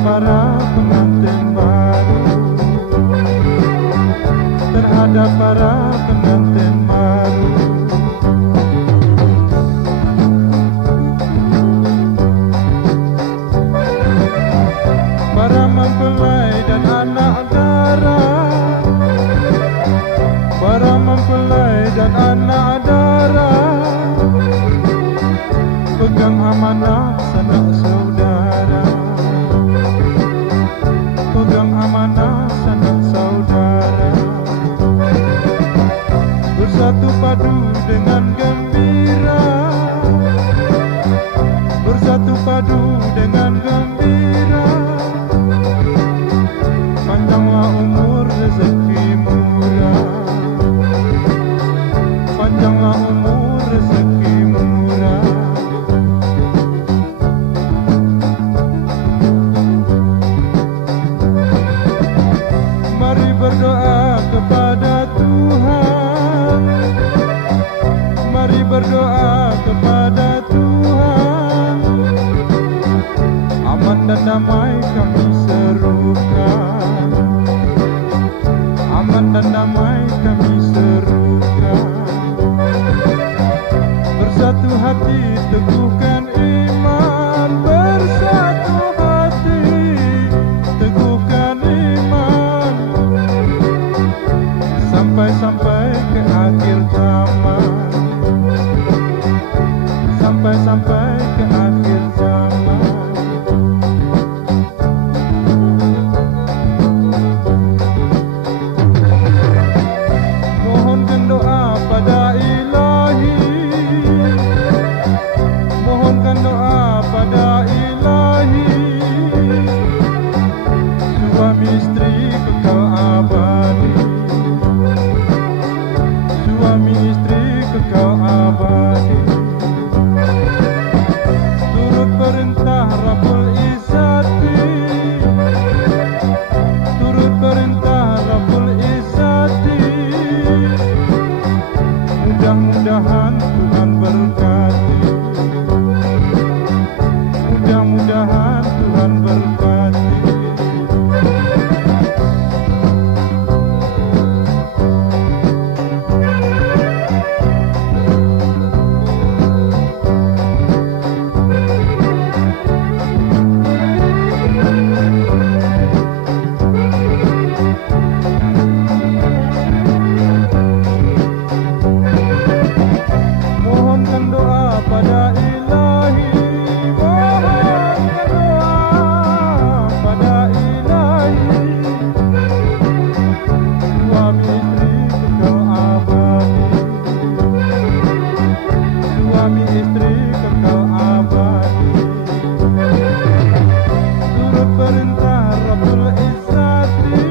para pengantin baru, terhadap para pengantin baru. Para mempelai dan anak darah, para mempelai dan anak darah, pegang amanah sanak saudara, pegang amanah sanak saudara. Bersatu padu dengan gembira, bersatu padu dengan gembira. Panjanglah umur rezeki murah, panjanglah umur rezeki murah. Mari berdoa kepada Tuhan, mari berdoa kepada Tuhan. Aman dan damai kami serukan, aman dan damai kami serukan. Bersatu hati teguhkan iman, bersatu hati teguhkan iman. Sampai-sampai ke akhir zaman, sampai-sampai ke akhir zaman. Mohonkan doa pada Ilahi, mohonkan doa pada Ilahi. Suami istri kekal abadi, suami istri kekal abadi. Turut perintah Rabbul Izzati, turut perintah Rabbul Izzati. Mudah-mudahan Tuhan berkati, mudah-mudahan Tuhan berkati. Mohonkan doa pada Ilahi, mohonkan doa pada Ilahi. Suami istri kekal abadi, suami istri kekal abadi. Turut perintah Rabbul Izzati,